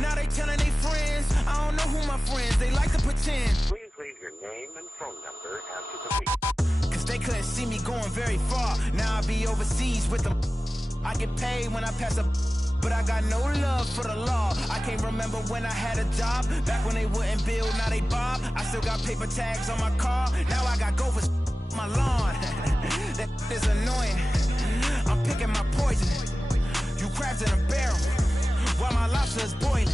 Now they telling their friends, I don't know who my friends, they like to pretend. Please leave your name and phone number after the beep. Cause they couldn't see me going very far. Now I be overseas with them. I get paid when I pass a, but I got no love for the law. I can't remember when I had a job. Back when they wouldn't build, now they bob. I still got paper tags on my car. Now I got gophers my lawn. That is annoying. I'm picking my poison. You crabs in a barrel while my lobster is boiling.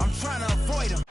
I'm trying to avoid them.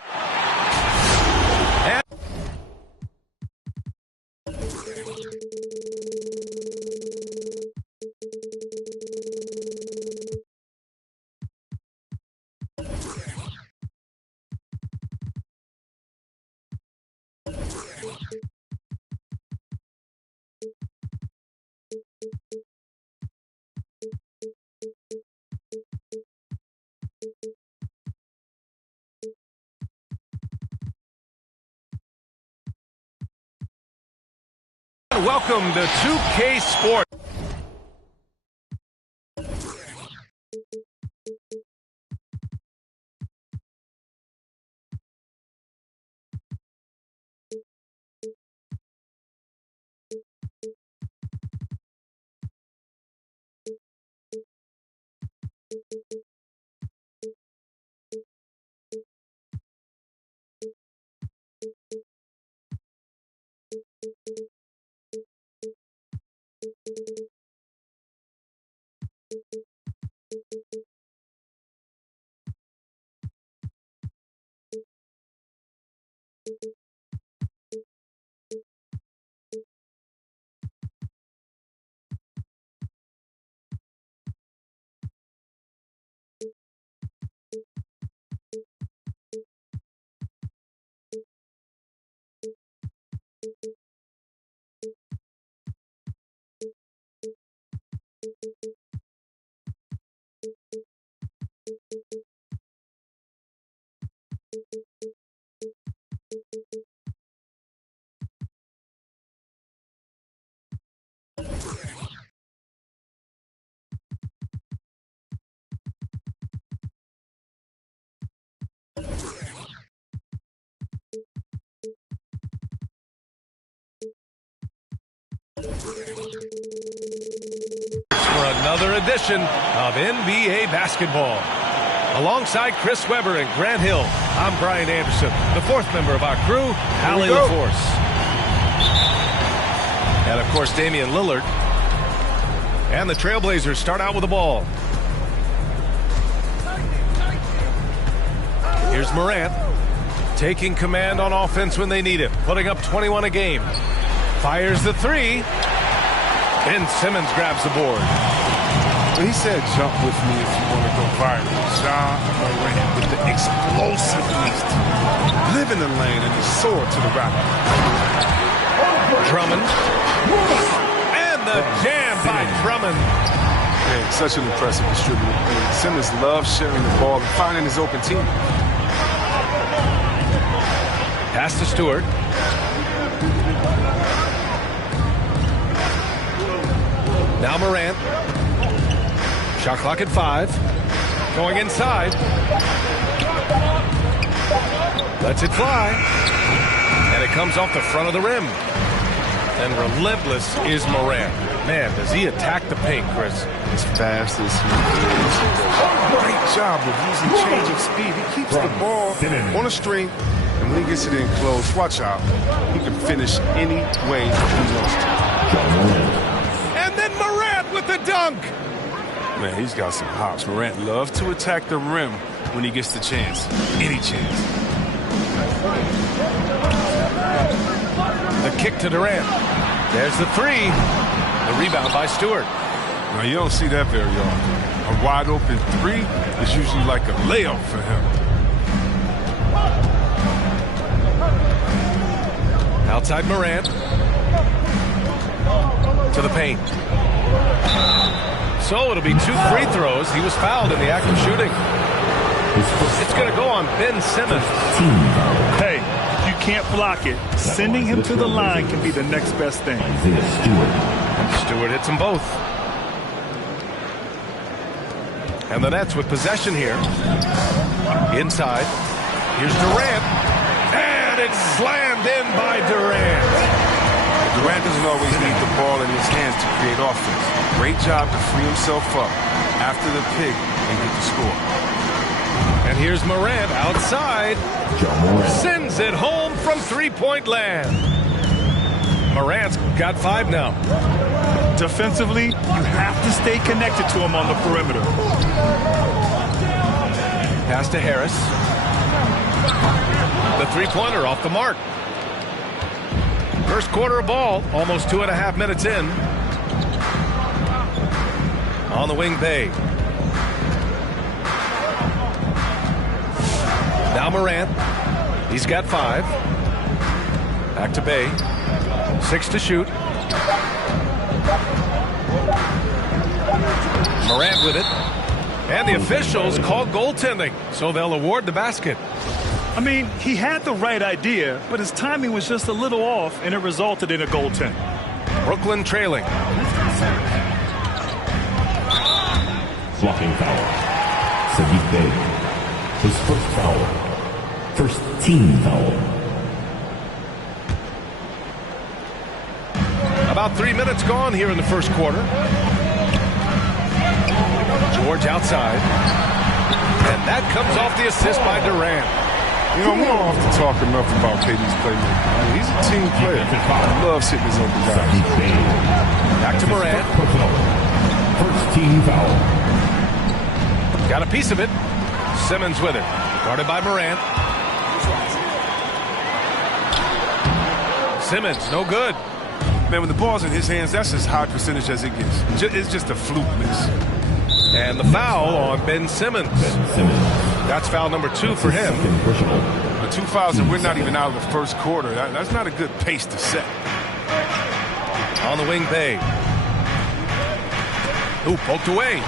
Welcome to 2K Sports. For another edition of NBA basketball. Alongside Chris Webber and Grant Hill, I'm Brian Anderson, the fourth member of our crew, Allie LaForce. And of course, Damian Lillard. And the Trailblazers start out with the ball. Here's Morant, taking command on offense when they need it, putting up 21 a game. Fires the three. Ben Simmons grabs the board. He said, jump with me if you want to go viral. Ja Morant with the explosiveness. Live in the lane and he soared to the rack. Drummond. And the jam by Drummond. Man, such an impressive distributor. And Simmons loves sharing the ball and finding his open team. Pass to Stewart. Now Morant. Shot clock at 5. Going inside. Lets it fly. And it comes off the front of the rim. And relentless is Morant. Man, does he attack the paint, Chris. As fast as he is. Great job of using change of speed. He keeps the ball on a string. And when he gets it in close, watch out. He can finish any way he wants to. And then Morant with the dunk. Man, he's got some hops. Morant loves to attack the rim when he gets the chance. Any chance. The kick to Durant. There's the three. The rebound by Stewart. Now, you don't see that very often. A wide open three is usually like a layup for him. Outside Morant. To the paint. So it'll be 2 free throws. He was fouled in the act of shooting. It's going to go on Ben Simmons. Hey, if you can't block it, sending him to the line can be the next best thing. Stewart hits them both. And the Nets with possession here. Inside. Here's Durant. And it's slammed in by Durant. Durant doesn't always need the ball in his hands to create offense. Great job to free himself up after the pick and get the score. And here's Morant outside. Sends it home from three-point land. Morant's got 5 now. Defensively, you have to stay connected to him on the perimeter. Pass to Harris. The three-pointer off the mark. First quarter of ball, almost 2.5 minutes in. On the wing, Bay. Now Morant. He's got 5. Back to Bay. 6 to shoot. Morant with it. And the officials call goaltending, so they'll award the basket. I mean, he had the right idea, but his timing was just a little off, and it resulted in a goaltend. Brooklyn trailing. Blocking foul. Saddiq Bey. His first foul. First team foul. About 3 minutes gone here in the first quarter. George outside. And that comes off the assist by Durant. You know, we don't often talk enough about KD's playmaking. I mean, he's a team player. He loves hitting his open guys. Back to Morant. First team foul. Got a piece of it. Simmons with it. Guarded by Morant. Simmons, no good. Man, when the ball's in his hands, that's as high percentage as it gets. It's just a fluke miss. And the foul on Ben Simmons. That's foul number 2 for him. The 2 fouls, and we're not even out of the first quarter. That's not a good pace to set. On the wing, Bay. Ooh, poked away.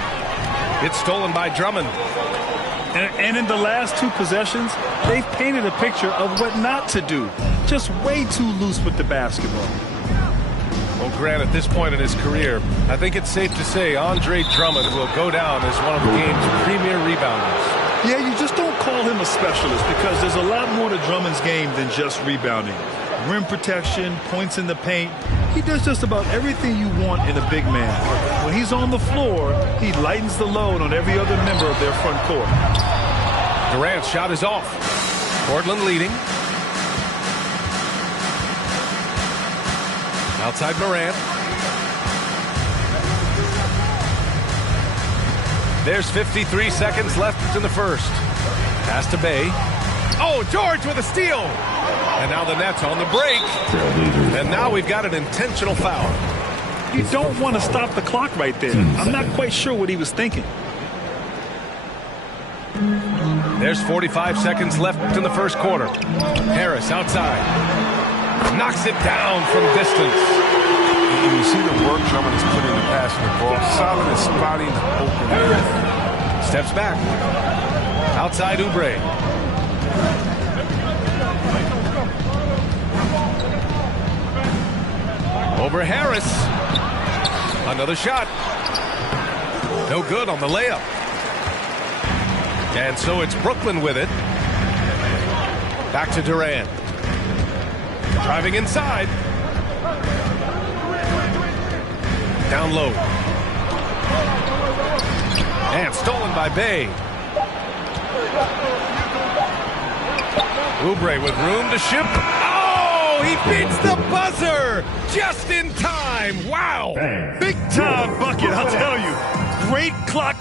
It's stolen by Drummond. And in the last 2 possessions, they've painted a picture of what not to do. Just way too loose with the basketball. Well, Grant, at this point in his career, I think it's safe to say Andre Drummond will go down as one of the game's premier rebounders. Yeah, you just don't call him a specialist because there's a lot more to Drummond's game than just rebounding. Rim protection, points in the paint. He does just about everything you want in a big man. When he's on the floor, he lightens the load on every other member of their front court. Durant's shot is off. Portland leading. Outside Morant. There's 53 seconds left in the first. Pass to Bay. Oh, George with a steal. And now the Nets on the break. And now we've got an intentional foul. You don't want to stop the clock right there. I'm not quite sure what he was thinking. There's 45 seconds left in the first quarter. Harris outside. Knocks it down from distance. You see the work Drummond is putting in the pass of the ball. Solid and spotting the open area. Steps back. Outside Oubre. Over Harris. Another shot. No good on the layup. And so it's Brooklyn with it. Back to Durant. Driving inside. Down low. And stolen by Bay. Oubre with room to shoot. Oh, he beats the buzzer just in time. Wow. Big time bucket, I'll tell you. Great clock.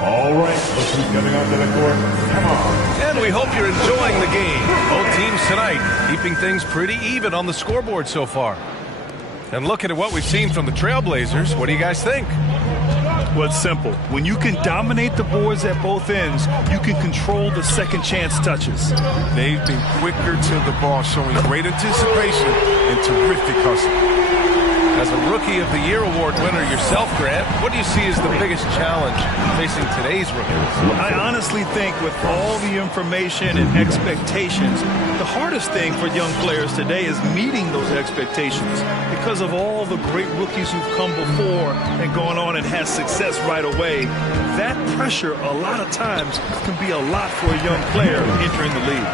All right, let's keep coming onto the court. Come on. And we hope you're enjoying the game. Both teams tonight keeping things pretty even on the scoreboard so far. And looking at what we've seen from the Trailblazers, what do you guys think? Well, it's simple. When you can dominate the boards at both ends, you can control the second chance touches. They've been quicker to the ball, showing great anticipation and terrific hustle. As a Rookie of the Year award winner yourself, Grant, what do you see as the biggest challenge facing today's rookies? I honestly think with all the information and expectations, the hardest thing for young players today is meeting those expectations. Because of all the great rookies who've come before and gone on and had success right away, that pressure a lot of times can be a lot for a young player entering the league.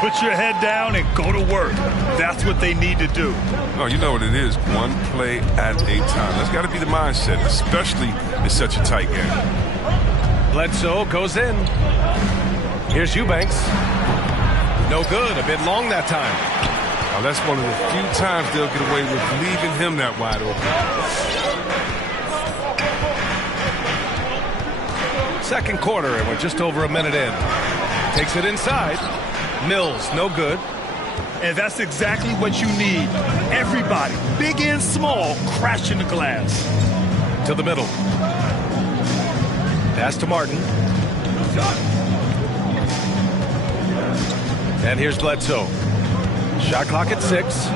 Put your head down and go to work. That's what they need to do. Oh, you know what it is. One play at a time. That's got to be the mindset, especially in such a tight game. Bledsoe goes in. Here's Eubanks. No good. A bit long that time. Now, that's one of the few times they'll get away with leaving him that wide open. Second quarter, and we're just over a minute in. Takes it inside. Mills, no good. And that's exactly what you need. Everybody, big and small, crashing the glass. To the middle. Pass to Martin. And here's Bledsoe. Shot clock at 6.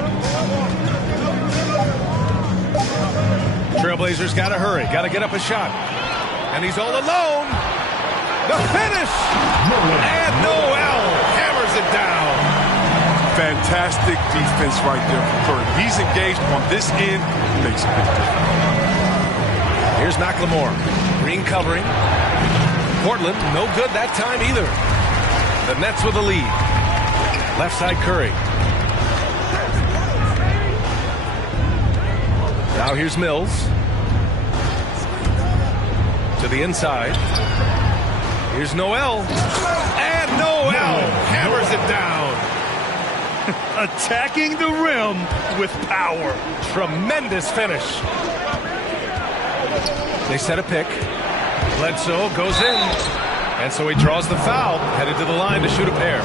Trailblazers got to hurry. Got to get up a shot. And he's all alone. The finish. And Noel hammers it down. Fantastic defense right there from Curry. He's engaged on this end. Makes a big difference. Here's McLemore. Green covering. Portland, no good that time either. The Nets with the lead. Left side Curry. Now here's Mills. To the inside. Here's Noel. And Noel hammers it down. Attacking the rim with power. Tremendous finish. They set a pick. Bledsoe goes in. And so he draws the foul. Headed to the line to shoot a pair.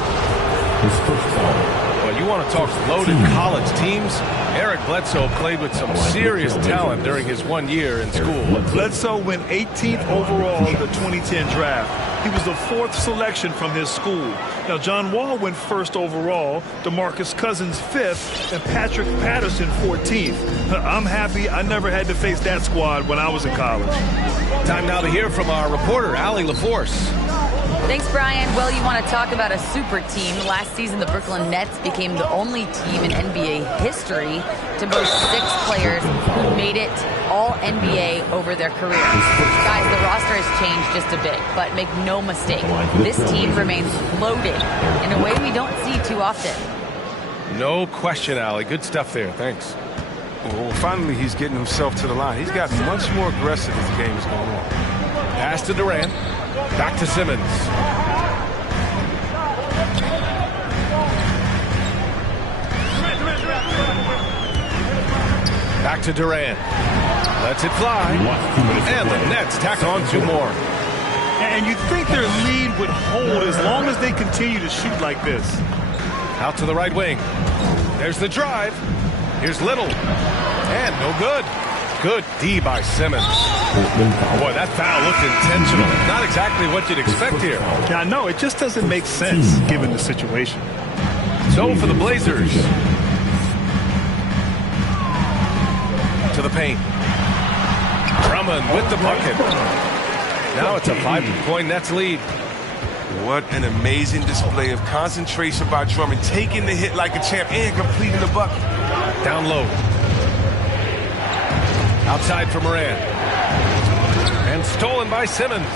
Well, you want to talk loaded college teams? Eric Bledsoe played with some serious talent during his 1 year in school. Bledsoe went 18th overall in the 2010 draft. He was the 4th selection from his school. Now, John Wall went 1st overall, DeMarcus Cousins 5th, and Patrick Patterson 14th. I'm happy I never had to face that squad when I was in college. Time now to hear from our reporter, Allie LaForce. Thanks, Brian. Well, you want to talk about a super team. Last season, the Brooklyn Nets became the only team in NBA history to boast 6 players who made it all NBA over their career. Guys, the roster has changed just a bit, but make no mistake, this team remains loaded in a way we don't see too often. No question, Allie. Good stuff there. Thanks. Well, finally, he's getting himself to the line. He's gotten much more aggressive as the game is going on. Pass to Durant. Back to Simmons. Back to Durant. Lets it fly. And the Nets tack on 2 more. And you'd think their lead would hold as long as they continue to shoot like this. Out to the right wing. There's the drive. Here's Little. And no good. Good D by Simmons. Boy, that foul looked intentional. Not exactly what you'd expect here. Yeah, I know. It just doesn't make sense given the situation. So for the Blazers. To the paint. Drummond with the bucket. Now it's a 5-point Nets lead. What an amazing display of concentration by Drummond, taking the hit like a champ and completing the bucket. Down low. Outside for Morant. And stolen by Simmons.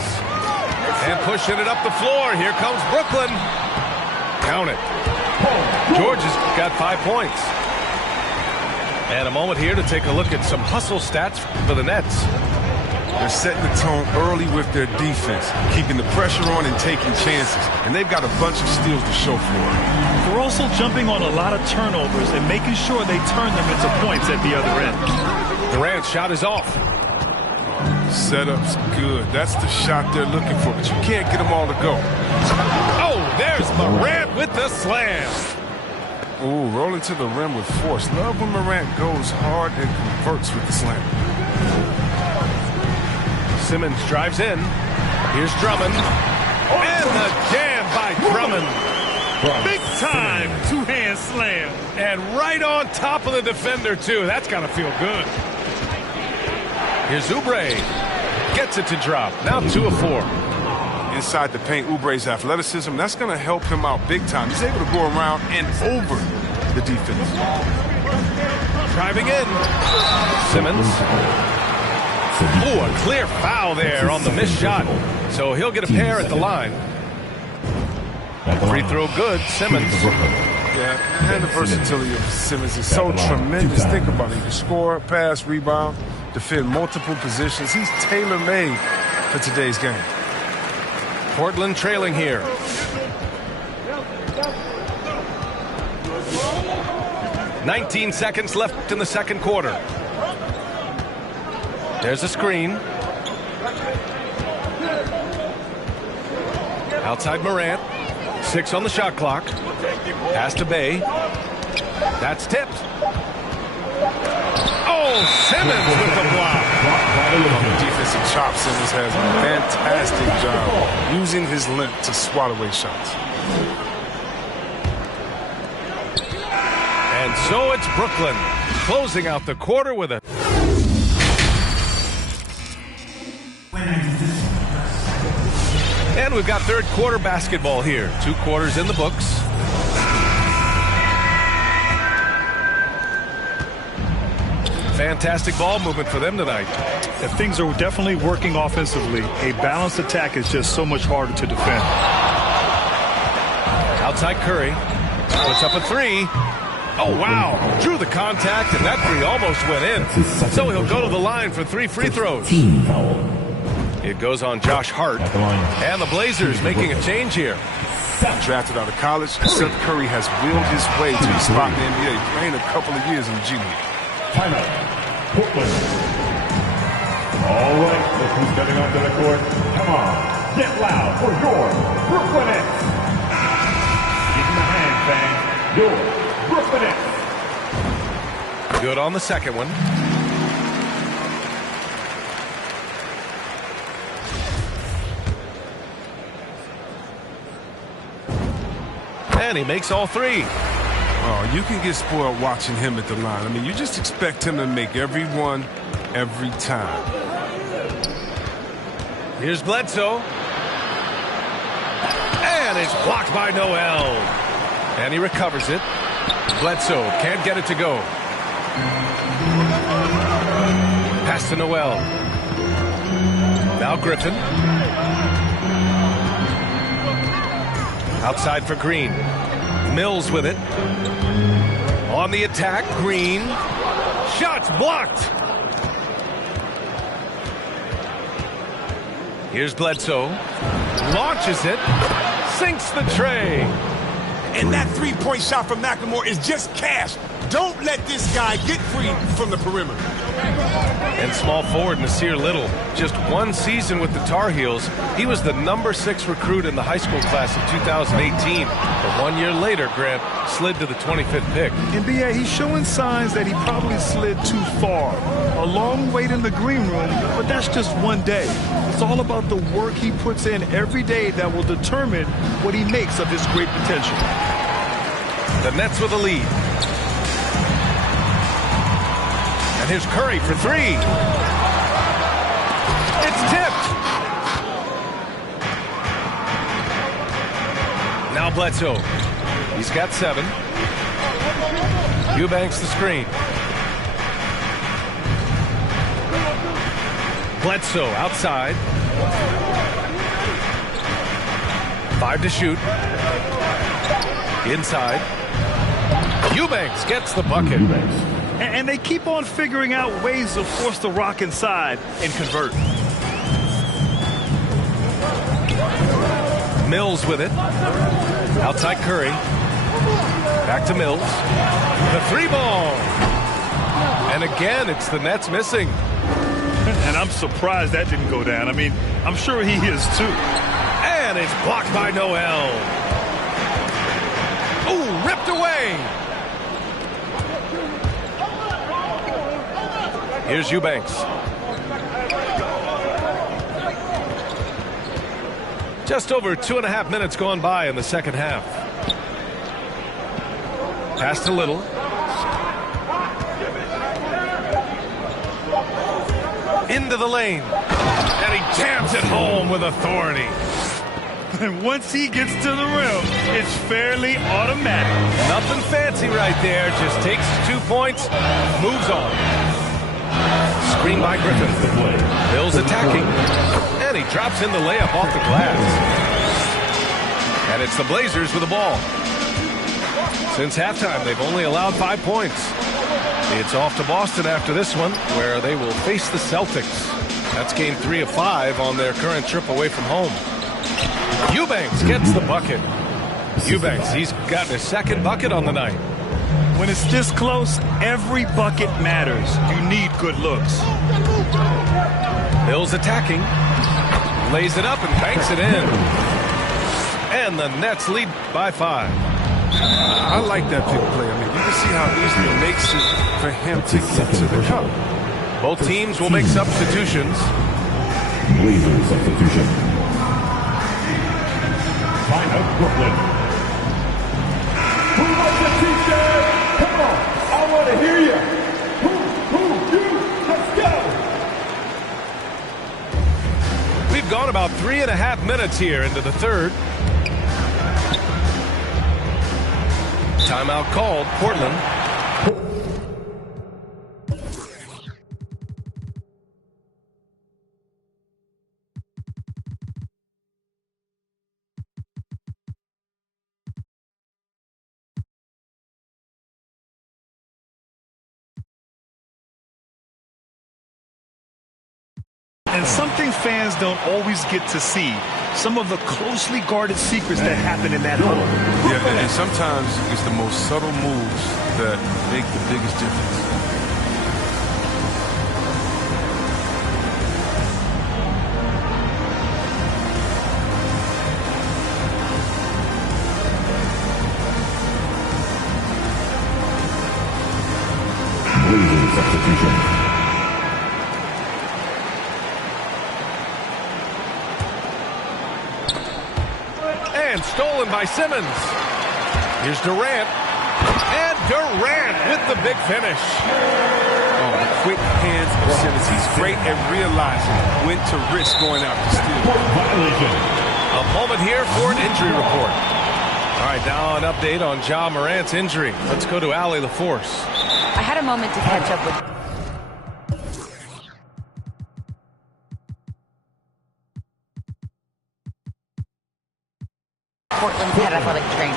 And pushing it up the floor. Here comes Brooklyn. Count it. George has got 5 points. And a moment here to take a look at some hustle stats for the Nets. They're setting the tone early with their defense, keeping the pressure on and taking chances. And they've got a bunch of steals to show for it. They're also jumping on a lot of turnovers and making sure they turn them into points at the other end. Durant's shot is off. Setup's good. That's the shot they're looking for, but you can't get them all to go. Oh, there's Morant with the slam. Ooh, rolling to the rim with force. Love when Morant goes hard and converts with the slam. Simmons drives in. Here's Drummond. And the jam by Drummond. Big time two-hand slam. And right on top of the defender, too. That's got to feel good. Here's Oubre. Gets it to drop. Now 2 of 4. Inside the paint, Oubre's athleticism, that's going to help him out big time. He's able to go around and over the defense. Driving in. Simmons. Oh, a clear foul there on the missed shot. So he'll get a pair at the line. Free throw good, Simmons. Yeah, and the versatility of Simmons is so tremendous. Think about it. He can score, pass, rebound, defend multiple positions. He's tailor-made for today's game. Portland trailing here. "19 seconds left in the second quarter. There's a screen. Outside Morant. 6 on the shot clock. Pass to Bay. That's tipped. Oh, Simmons with the block. Defensive chop. Simmons has a fantastic job using his length to swat away shots. And so it's Brooklyn closing out the quarter with a... And we've got third quarter basketball here. 2 quarters in the books. Fantastic ball movement for them tonight. If things are definitely working offensively, a balanced attack is just so much harder to defend. Outside Curry. Puts up a 3. Oh, wow. Drew the contact, and that 3 almost went in. So he'll go to the line for 3 free throws. Team foul. It goes on Josh Hart. And the Blazers making a change here. Drafted out of college, Seth Curry has willed his way to the spot in the NBA, playing a couple of years in the G League. Timeout. Portland. All right, look who's coming onto the court. Come on, get loud for your Brooklyn Nets. Give them a hand, fans. Your Brooklyn Nets. Good on the second one. And he makes all 3. Oh, you can get spoiled watching him at the line. I mean, you just expect him to make every one, every time. Here's Bledsoe. And it's blocked by Noel. And he recovers it. Bledsoe can't get it to go. Pass to Noel. Now Griffin. Outside for Green. Mills with it. On the attack, Green. Shots blocked. Here's Bledsoe. Launches it. Sinks the tray. And that three-point shot from McLemore is just cash. Don't let this guy get free from the perimeter. And small forward Nasir Little. Just 1 season with the Tar Heels. He was the number 6 recruit in the high school class of 2018. But 1 year later, Grant slid to the 25th pick. And B.A., he's showing signs that he probably slid too far. A long wait in the green room, but that's just one day. It's all about the work he puts in every day that will determine what he makes of his great potential. The Nets with a lead. And here's Curry for 3. It's tipped. Now Bledsoe. He's got 7. Eubanks the screen. Bledsoe outside. 5 to shoot. Inside. Eubanks gets the bucket. And they keep on figuring out ways to force the rock inside and convert. Mills with it. Outside Curry. Back to Mills. The 3-ball. And again, it's the Nets missing. And I'm surprised that didn't go down. I mean, I'm sure he is too. And it's blocked by Noel. Ooh, ripped away. Here's Eubanks. Just over 2.5 minutes gone by in the second half. Pass to Little. Into the lane. And he jams it home with authority. And once he gets to the rim, it's fairly automatic. Nothing fancy right there. Just takes 2 points, moves on. Screen by Griffin. Bill's attacking. And he drops in the layup off the glass. And it's the Blazers with the ball. Since halftime, they've only allowed 5 points. It's off to Boston after this one, where they will face the Celtics. That's game 3 of 5 on their current trip away from home. Eubanks gets the bucket. Eubanks, he's gotten his second bucket on the night. When it's this close, every bucket matters. You need good looks. Bill's attacking. Lays it up and banks it in. And the Nets lead by 5. I like that pick play. I mean, you can see how easily it makes it for him to get to the cup. Both teams will make substitutions. Blazer substitution. Line up Brooklyn. Who wants the t-shirt? Come on, I want to hear you. Who, you, let's go. We've gone about 3.5 minutes here into the third. Timeout called, Portland. And something fans don't always get to see. Some of the closely guarded secrets that happen in that huddle. Yeah, and sometimes it's the most subtle moves that make the biggest difference. Blazer substitution. And stolen by Simmons. Here's Durant. And Durant with the big finish. Oh, the quick hands of Simmons. He's great at realizing when to risk going out to steal. A moment here for an injury report. All right, now an update on Ja Morant's injury. Let's go to Allie LaForce. I had a moment to catch up with Portland's head athletic trainer.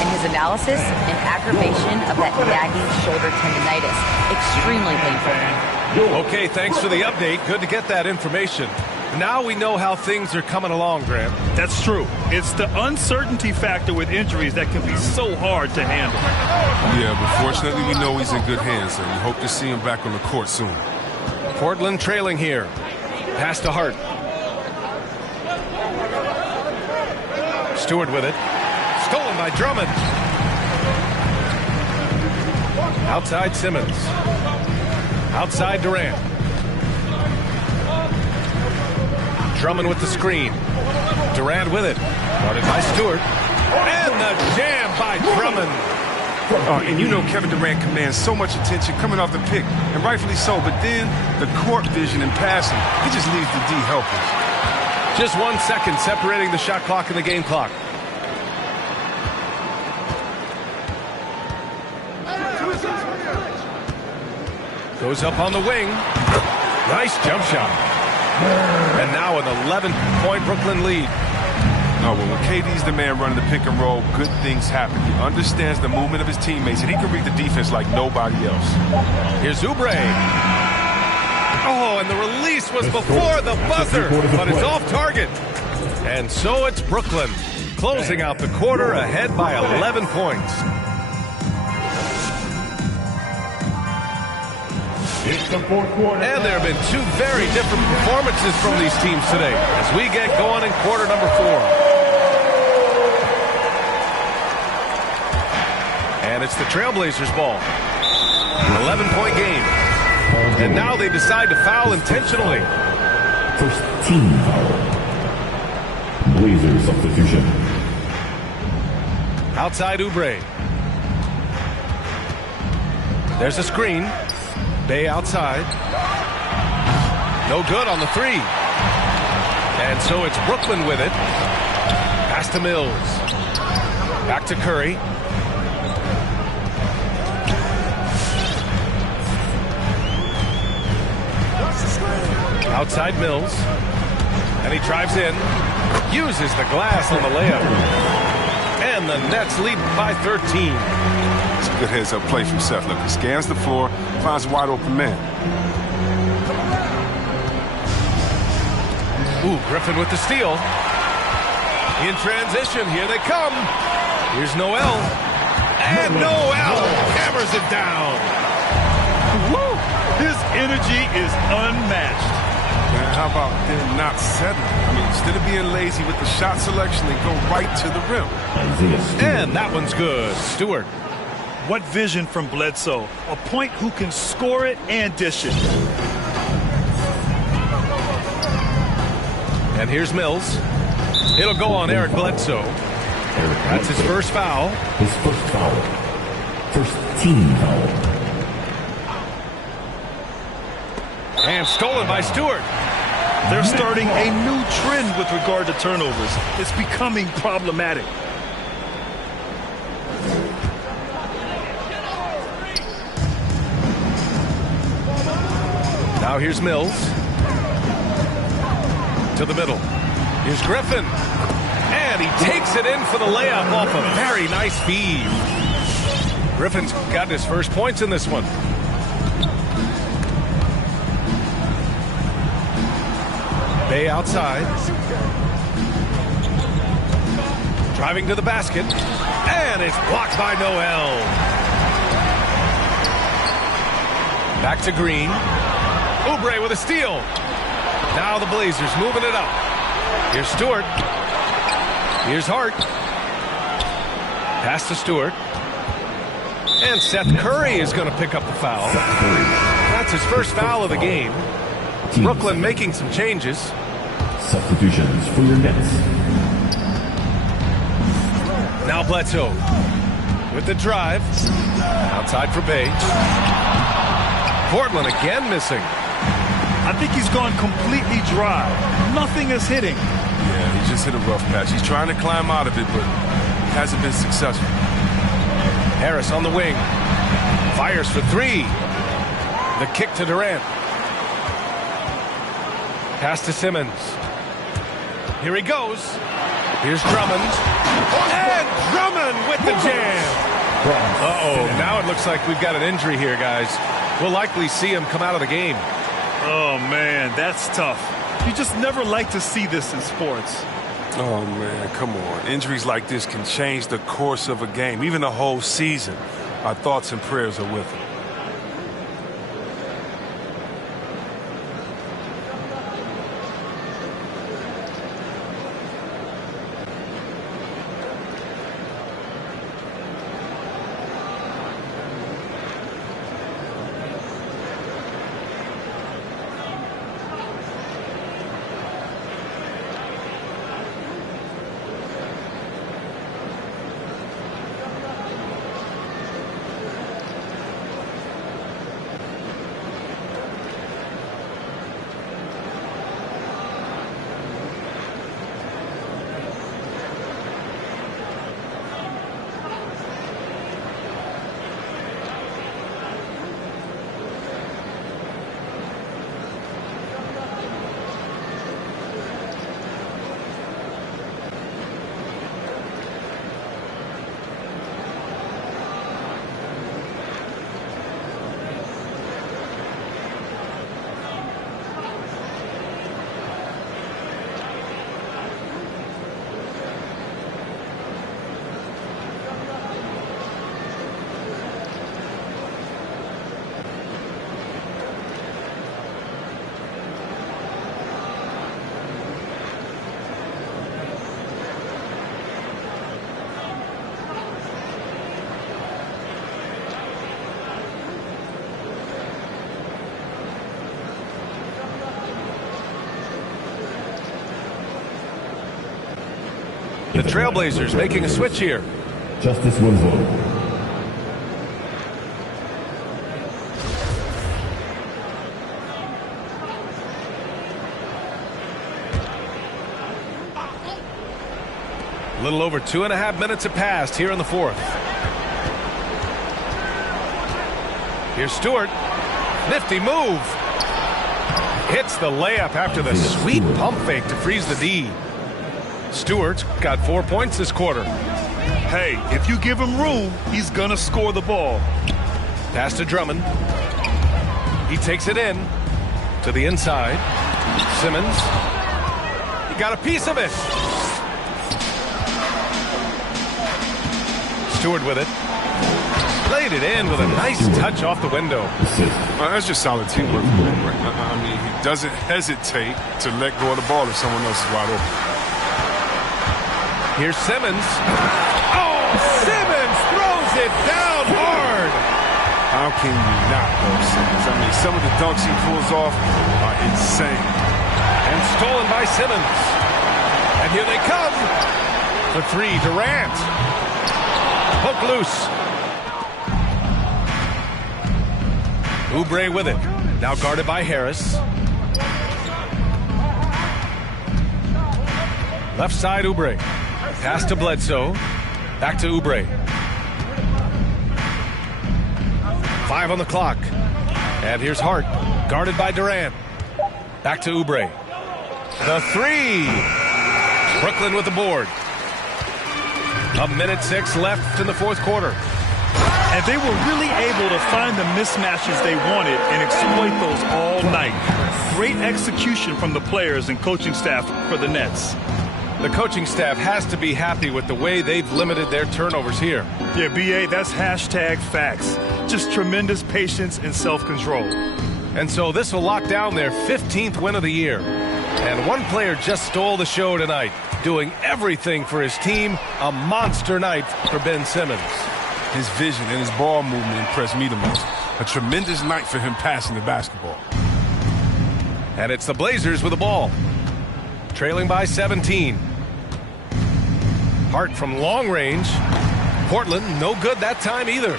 In his analysis, an aggravation of that nagging shoulder tendonitis. Extremely painful. Okay, thanks for the update. Good to get that information. Now we know how things are coming along, Grant. That's true. It's the uncertainty factor with injuries that can be so hard to handle. Yeah, but fortunately we know he's in good hands, and we hope to see him back on the court soon. Portland trailing here. Pass to Hart. Stewart with it. Stolen by Drummond. Outside Simmons. Outside Durant. Drummond with the screen. Durant with it. Guarded by Stewart. And the jam by Drummond. And you know Kevin Durant commands so much attention coming off the pick, and rightfully so, but then the court vision and passing, he just leaves the D helpless. Just 1 second separating the shot clock and the game clock. Goes up on the wing. Nice jump shot. And now an 11-point Brooklyn lead. No, but when KD's the man running the pick and roll, good things happen. He understands the movement of his teammates, and he can read the defense like nobody else. Here's Oubre. Oh, and the release was before the buzzer, but it's off target. And so it's Brooklyn, closing out the quarter ahead by 11 points. It's the fourth quarter. And there have been two very different performances from these teams today as we get going in quarter number 4. And it's the Trailblazers ball. An 11-point game. And now they decide to foul intentionally. First team foul. Blazers substitution. Outside Oubre. There's a screen. Bay outside. No good on the three. And so it's Brooklyn with it. Pass to Mills. Back to Curry. Outside Mills. And he drives in. Uses the glass on the layup. And the Nets lead by 13. It's a good heads-up play from Seth. Look, he scans the floor, finds a wide open man. Ooh, Griffin with the steal. In transition, here they come. Here's Noel. And Noel hammers it down. Woo! His energy is unmatched. Man, how about then not settling? I mean, instead of being lazy with the shot selection, they go right to the rim. And that one's good. Stewart. What vision from Bledsoe. A point who can score it and dish it. And here's Mills. It'll go on Eric Bledsoe. That's his first foul. His first foul. First team foul. And stolen by Stewart. They're starting a new trend with regard to turnovers. It's becoming problematic. Now here's Mills. To the middle. Here's Griffin. And he takes it in for the layup off a very nice feed. Griffin's got his first points in this one. Bay outside. Driving to the basket. And it's blocked by Noel. Back to Green. Oubre with a steal. Now the Blazers moving it up. Here's Stewart. Here's Hart. Pass to Stewart. And Seth Curry is going to pick up the foul. That's his first foul of the game. Brooklyn making some changes. Substitutions for your Nets. Now Bledsoe with the drive. Outside for Bay. Portland again missing. I think he's gone completely dry. Nothing is hitting. Yeah, he just hit a rough patch. He's trying to climb out of it, but hasn't been successful. Harris on the wing. Fires for three. The kick to Durant. Pass to Simmons. Here he goes. Here's Drummond. And Drummond with the jam. Uh-oh. Now it looks like we've got an injury here, guys. We'll likely see him come out of the game. Oh, man, that's tough. You just never like to see this in sports. Oh, man, come on. Injuries like this can change the course of a game, even a whole season. Our thoughts and prayers are with him. The Trailblazers making a switch here. Justice Winslow. A little over 2.5 minutes have passed here in the fourth. Here's Stewart. Nifty move. Hits the layup after the sweet pump fake to freeze the D. Stewart's got 4 points this quarter. Hey, if you give him room, he's gonna score the ball. Pass to Drummond. He takes it in to the inside. Simmons. He got a piece of it. Stewart with it. Played it in with a nice touch off the window. That's just solid teamwork. I mean, he doesn't hesitate to let go of the ball if someone else is wide open. Here's Simmons. Oh, Simmons throws it down hard. How can you not go Simmons? I mean, some of the dunks he pulls off are insane. And stolen by Simmons. And here they come. For three, Durant. Hook loose. Oubre with it. Now guarded by Harris. Left side, Oubre. Pass to Bledsoe. Back to Oubre. 5 on the clock. And here's Hart. Guarded by Durant. Back to Oubre. The three. Brooklyn with the board. 1:06 left in the fourth quarter. And they were really able to find the mismatches they wanted and exploit those all night. Great execution from the players and coaching staff for the Nets. The coaching staff has to be happy with the way they've limited their turnovers here. Yeah, B.A., that's hashtag facts. Just tremendous patience and self-control. And so this will lock down their 15th win of the year. And one player just stole the show tonight, doing everything for his team. A monster night for Ben Simmons. His vision and his ball movement impressed me the most. A tremendous night for him passing the basketball. And it's the Blazers with the ball. Trailing by 17. Hart from long range. Portland, no good that time either.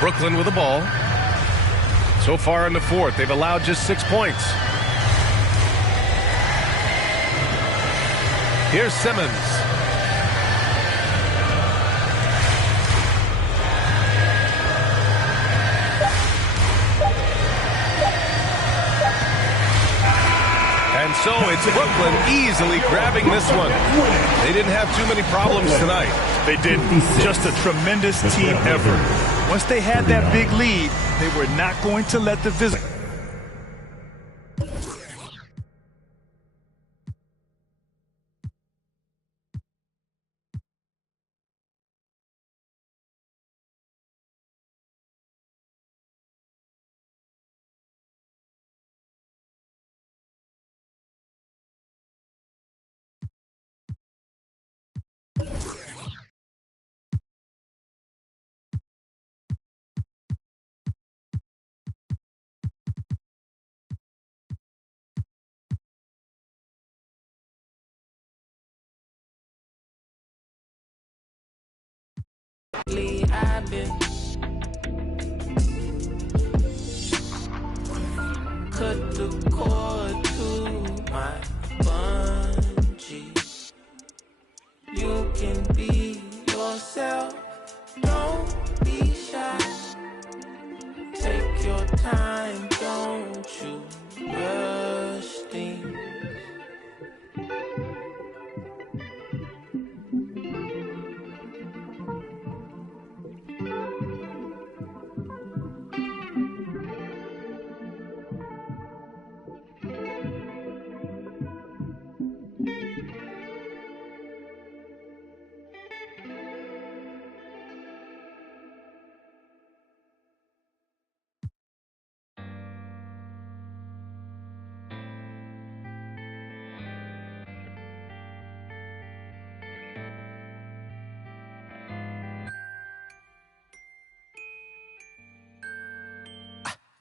Brooklyn with the ball. So far in the fourth, they've allowed just 6 points. Here's Simmons. And so it's Brooklyn easily grabbing this one. They didn't have too many problems tonight. They didn't. Just a tremendous team effort. Once they had that big lead, they were not going to let the visitor. I've been cut the cord to my bungee. You can be yourself, don't be shy. Take your time, don't you rush things.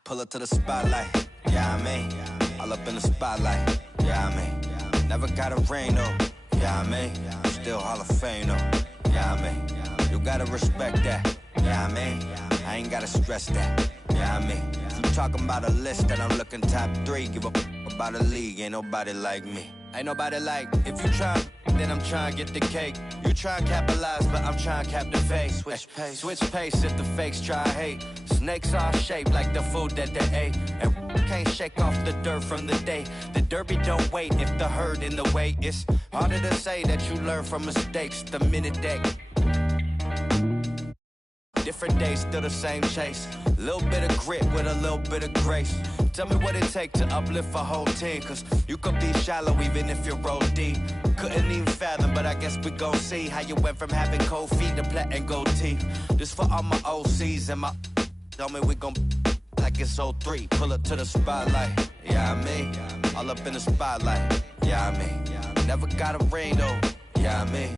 Pull up to the spotlight, yeah, I mean. All up in the spotlight, yeah, I mean. Never got a ring, though, yeah, I mean. Still Hall of Fame, though, yeah, I mean. You gotta respect that, yeah, I mean. I ain't gotta stress that, yeah, I mean. You talking about a list that I'm looking top 3. Give a about a league, ain't nobody like me. Ain't nobody like, if you try then I'm trying to get the cake. You try and capitalize, but I'm trying to cap the face. Switch pace if the fakes try hate. Snakes are shaped like the food that they ate. And can't shake off the dirt from the day. The derby don't wait if the herd in the way. It's harder to say that you learn from mistakes the minute that. Different days, still the same chase. Little bit of grit with a little bit of grace. Tell me what it takes to uplift a whole team. Cause you could be shallow even if you roll deep. Couldn't even fathom, but I guess we gon' see how you went from having cold feet to platinum gold teeth. This for all my OCs and my. Tell me we gon' like it's 03. Pull up to the spotlight. Yeah, I mean. All up in the spotlight. Yeah, I mean. Never got a ring though. Yeah, I mean.